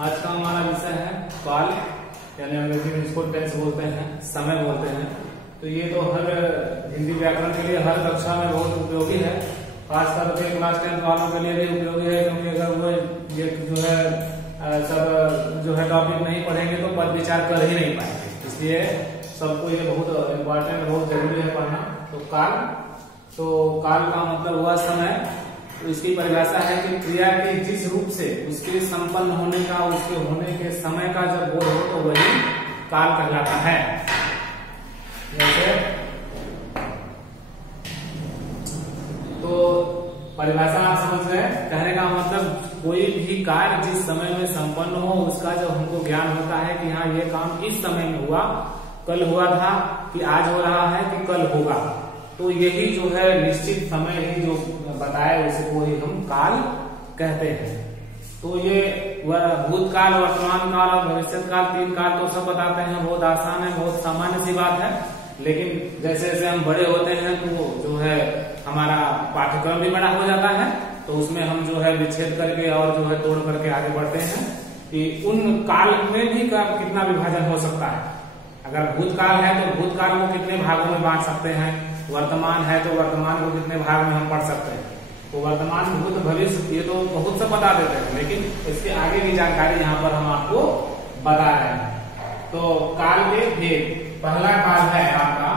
आज का हमारा विषय है काल, यानी अंग्रेजी में इसको टेंस बोलते हैं, समय बोलते हैं। तो ये तो हर हिंदी व्याकरण के लिए हर कक्षा में बहुत उपयोगी है, खासतौर पे क्लास 10 वालों के लिए भी उपयोगी है, क्योंकि अगर वो ये जो है सब जो है टॉपिक नहीं पढ़ेंगे तो पद विचार कर ही नहीं पाएंगे, इसलिए सबको ये बहुत इम्पोर्टेंट, बहुत जरूरी है पढ़ना। तो काल का मतलब हुआ समय। तो इसकी परिभाषा है कि क्रिया के जिस रूप से उसके संपन्न होने का, उसके होने के समय का जब बोध हो तो वही काल कहलाता है। जैसे तो परिभाषा आप समझ गए। कहने का मतलब कोई भी कार्य जिस समय में संपन्न हो उसका जब हमको ज्ञान होता है कि हाँ ये काम इस समय में हुआ, कल हुआ था कि आज हो रहा है कि कल होगा, तो यही जो है निश्चित समय ही जो बताए उसको ही हम काल कहते हैं। तो ये भूतकाल, वर्तमान काल और भविष्य काल, तीन काल तो सब बताते हैं, बहुत आसान है, बहुत सामान्य सी बात है। लेकिन जैसे जैसे हम बड़े होते हैं तो जो है हमारा पाठ्यक्रम भी बड़ा हो जाता है, तो उसमें हम जो है विच्छेद करके और जो है तोड़ करके आगे बढ़ते हैं कि उन काल में भी कितना विभाजन हो सकता है। अगर भूतकाल है तो भूतकाल को कितने भागों में बांट सकते हैं, वर्तमान है तो वर्तमान को कितने भाग में हम पढ़ सकते हैं। तो वर्तमान, भूत, भविष्य ये तो बहुत सब बता देते हैं, लेकिन इसके आगे की जानकारी यहाँ पर हम आपको बता रहे हैं। तो काल के भेद, पहला काल है आपका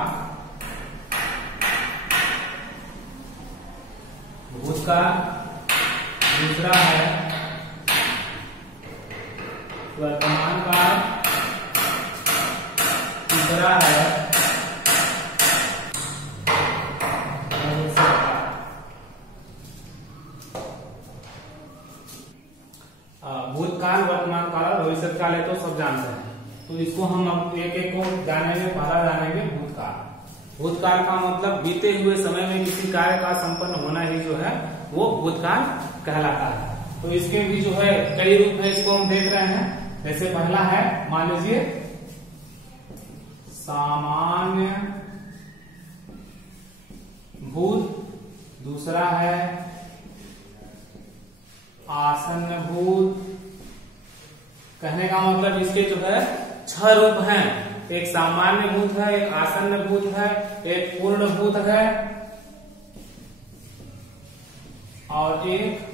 भूतकाल, दूसरा है वर्तमान काल, तीसरा है भूतकाल, वर्तमान काल और भविष्य काल है तो सब जानते हैं। तो इसको हम अब एक एक को जानेंगे। पहला जानेंगे भूतकाल। भूतकाल का मतलब बीते हुए समय में किसी कार्य का संपन्न होना ही जो है वो भूतकाल कहलाता है। तो इसके भी जो है कई रूप है, इसको हम देख रहे हैं। जैसे पहला है, मान लीजिए सामान्य भूत, दूसरा है आसन्न भूत। कहने का मतलब इसके जो है 6 रूप हैं। एक सामान्य भूत है, एक आसन्न भूत है, एक पूर्ण भूत है और एक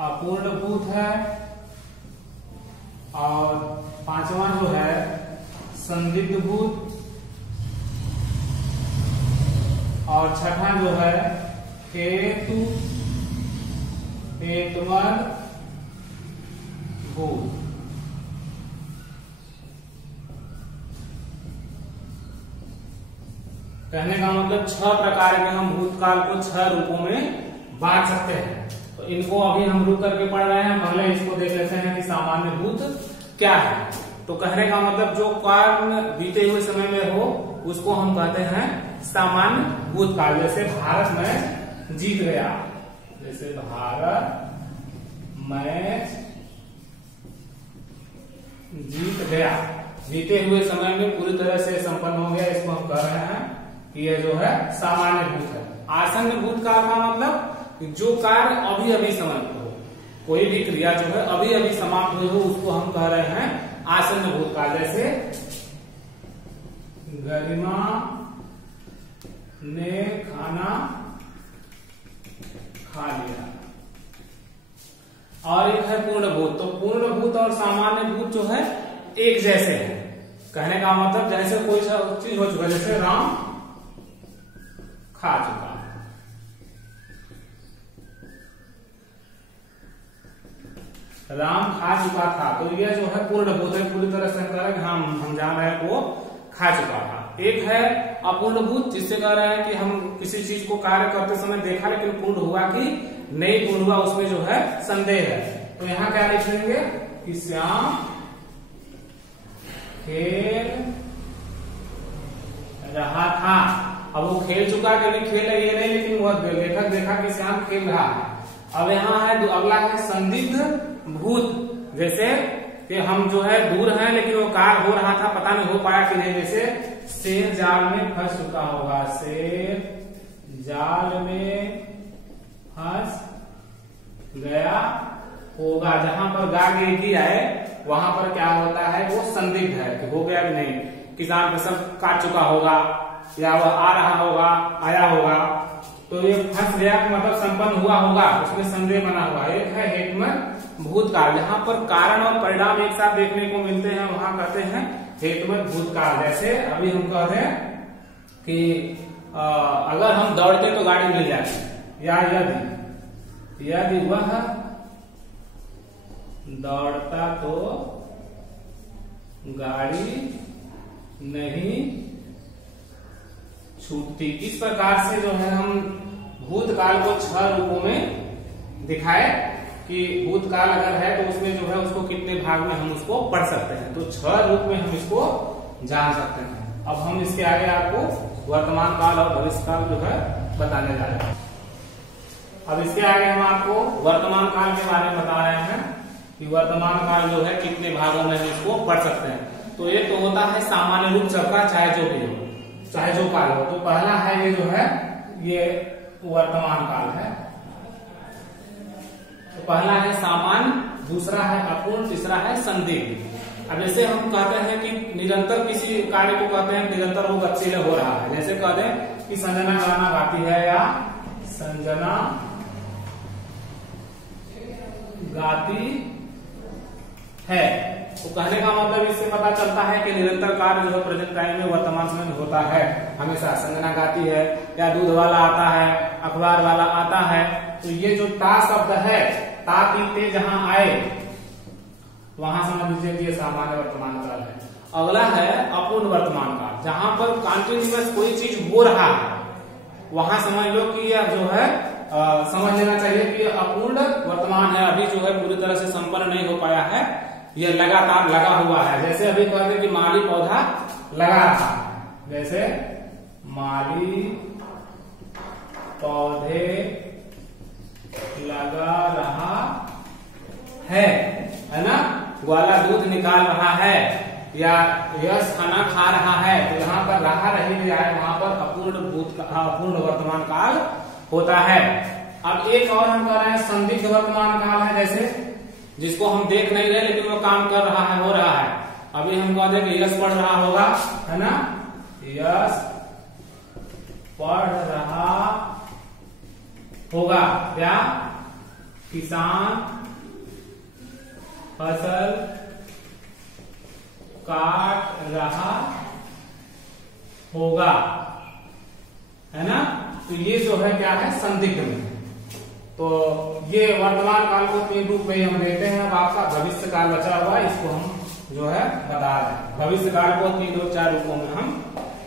अपूर्ण भूत है, और पांचवा जो है संदिग्ध भूत, और छठा जो है हेतु, हेतुमद भूत। कहने का मतलब 6 प्रकार के हम भूतकाल को 6 रूपों में बांट सकते हैं। तो इनको अभी हम रुक करके पढ़ रहे हैं। पहले इसको देख लेते हैं कि सामान्य भूत क्या है। तो कहने का मतलब जो कार्य बीते हुए समय में हो उसको हम कहते हैं सामान्य भूतकाल। जैसे भारत में जीत गया, जैसे भारत मैच जीत गया, बीते हुए समय में पूरी तरह से संपन्न हो गया, इसको हम कह रहे हैं कि यह जो है सामान्य भूत है। आसन्न भूतकाल का मतलब जो कार्य अभी अभी समाप्त हो, कोई भी क्रिया जो है अभी अभी समाप्त हुई हो उसको हम कह रहे हैं आसन्न भूतकाल। जैसे गरिमा ने खाना खा लिया। और एक है पूर्ण भूत। तो पूर्ण भूत और सामान्य भूत जो है एक जैसे हैं। कहने का मतलब जैसे कोई चीज हो चुका, जैसे राम खा चुका, राम खा चुका था, तो यह जो है पूर्ण भूत है, पूरी तरह से कह रहे हैं हम जान रहे हैं वो खा चुका था। एक है अपूर्ण भूत, जिससे कह रहे हैं कि हम किसी चीज को कार्य करते समय देखा लेकिन पूर्ण हुआ कि नहीं पूर्ण हुआ, उसमें जो है संदेह है। तो यहां क्या लिखेंगे कि श्याम खेल रहा था। अब वो खेल चुका कि नहीं खेल है ये नहीं, लेकिन वह लेखक देखा कि श्याम खेल रहा है। अब यहाँ है अगला है संदिग्ध भूत, जैसे कि हम जो है दूर हैं लेकिन वो कार्य हो रहा था, पता नहीं हो पाया कि नहीं। जैसे शेर जाल में फंस चुका होगा, शेर जाल में फंस गया होगा। जहां पर गा गी आए वहां पर क्या होता है, वो संदिग्ध है कि हो गया कि नहीं। किसान फसल काट चुका होगा या वह आ रहा होगा, आया होगा, तो ये फंस गया मतलब संपन्न हुआ होगा, उसमें संदेह बना हुआ। एक है हेतुमत भूतकाल, जहां पर कारण और परिणाम एक साथ देखने को मिलते हैं वहां कहते हैं हेतुमत भूतकाल। जैसे अभी हम कहते हैं कि अगर हम दौड़ते तो गाड़ी मिल जाती, या यदि वह दौड़ता तो गाड़ी नहीं छूटती। इस प्रकार से जो है हम भूतकाल को 6 रूपों में दिखाए कि भूतकाल अगर है तो उसमें जो है उसको कितने भाग में हम उसको पढ़ सकते हैं। तो 6 रूप में हम इसको जान सकते हैं। अब हम इसके आगे आपको वर्तमान काल और भविष्य काल जो है बताने जा रहे हैं। अब इसके आगे हम आपको वर्तमान काल के बारे में बता रहे हैं कि वर्तमान काल जो है कितने भागों में हम इसको पढ़ सकते हैं। तो ये तो होता है सामान्य रूप सबका, चाहे जो भी हो, चाहे जो काल हो। तो पहला है ये जो है ये वर्तमान काल है। तो पहला है सामान्य, दूसरा है अपूर्ण, तीसरा है संदिग्ध। अब जैसे हम कहते हैं कि निरंतर किसी कार्य को कहते हैं निरंतर वो गतिशील हो रहा है। जैसे कहते हैं कि संजना गाना गाती है या संजना गाती है, तो कहने का मतलब इससे पता चलता है कि निरंतर कार्य जो है प्रेजेंट टाइम में वर्तमान समय में होता है हमेशा। संजना गाती है या दूध वाला आता है, अखबार वाला आता है, तो ये जो ता शब्द है, ता तीते जहां आए वहां समझ लीजिए कि ये सामान्य वर्तमान काल है। अगला है अपूर्ण वर्तमान काल, जहां पर कंटिन्यूअस कोई चीज हो रहा है वहां समझ लो कि यह जो है समझ लेना चाहिए कि अपूर्ण वर्तमान है, अभी जो है पूरी तरह से संपन्न नहीं हो पाया है, यह लगातार लगा हुआ है। जैसे अभी कहते हैं कि माली पौधा लगा रहा है, जैसे माली पौधे लगा रहा है ना, ग्वाला दूध निकाल रहा है या यश खाना खा रहा है, तो यहाँ पर रहा रही गया है, वहां पर अपूर्ण वर्तमान काल होता है। अब एक और हम कह रहे हैं संदिग्ध वर्तमान काल है, जैसे जिसको हम देख नहीं रहे लेकिन वो काम कर रहा है, हो रहा है। अभी हम कहते हैं कि यश पढ़ रहा होगा, है ना, यश पढ़ रहा होगा, या किसान फसल काट रहा होगा, है ना। तो ये जो है क्या है, संदिग्ध में। तो ये वर्तमान काल को 3 रूप में हम देते हैं। अब आपका भविष्य काल बचा हुआ है, इसको हम जो है बता रहे हैं। भविष्य काल को 3 और 4 रूपों में हम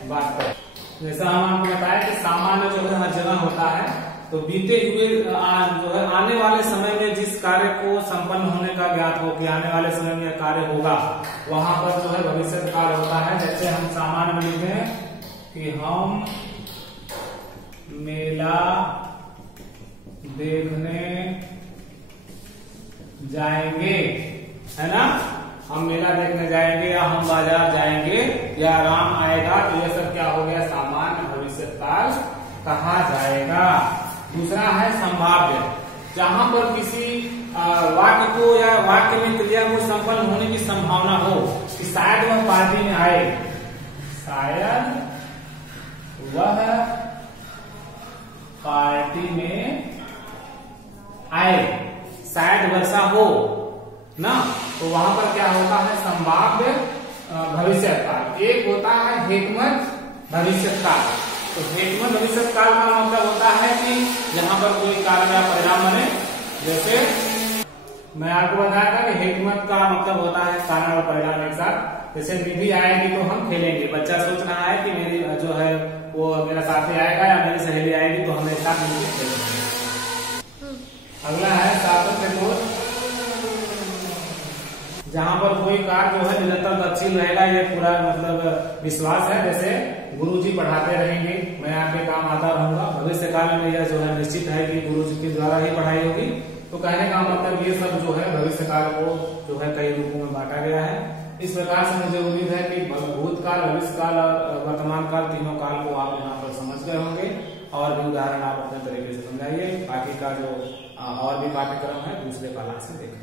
बात करें। जैसा हम आपको बताया कि सामान्य जो है हर जगह होता है, तो बीते हुए जो है आने वाले समय में जिस कार्य को संपन्न होने का ज्ञात हो कि आने वाले समय में कार्य होगा, वहां पर जो है भविष्य काल होता है। जैसे हम सामान्य में लिखते हैं कि हम मेला देखने जाएंगे, है ना, हम मेला देखने जाएंगे या हम बाजार जाएंगे या राम आएगा, तो ये सब क्या हो गया, सामान्य भविष्य काल कहा जाएगा। दूसरा है संभाव्य, जहां पर किसी वाक्य को या वाक्य में क्रिया को संपन्न होने की संभावना हो कि शायद वह पार्टी में आए, शायद वह पार्टी में आए, शायद वर्षा हो ना, तो वहां पर क्या होता है, संभाव्य भविष्य काल। एक होता है हेतुमत भविष्य काल। तो हेतुमत भविष्य काल का मतलब होता है कि जहां पर कोई कारण या परिणाम बने। जैसे मैं आपको बताया था कि हेतुमत का मतलब होता है कारण और परिणाम एक साथ। जैसे निधि आएगी तो हम खेलेंगे, बच्चा सोच रहा है कि मेरी जो है वो मेरा साथी आएगा या मेरी सहेली आएगी तो हम एक साथ मिलकर खेलेंगे। अगला है सातत्य, जहां पर कोई कार्य जो है निरंतर गतिशील रहेगा, ये पूरा मतलब विश्वास है। जैसे गुरुजी पढ़ाते रहेंगे, मैं आपके काम आता रहूंगा। भविष्य काल में यह जो है निश्चित है कि गुरुजी के द्वारा ही पढ़ाई होगी। तो कहने का मतलब ये सब जो है भविष्य काल को जो है कई रूपों में बांटा गया है। इस प्रकार से मुझे उम्मीद है कि भूतकाल, भविष्य काल और वर्तमान काल, तीनों काल को आप यहाँ पर समझ गए होंगे और भी उदाहरण आप अपने तरीके से समझाइए। बाकी का जो और भी पाठ्यक्रम है दूसरे क्लास से देखें।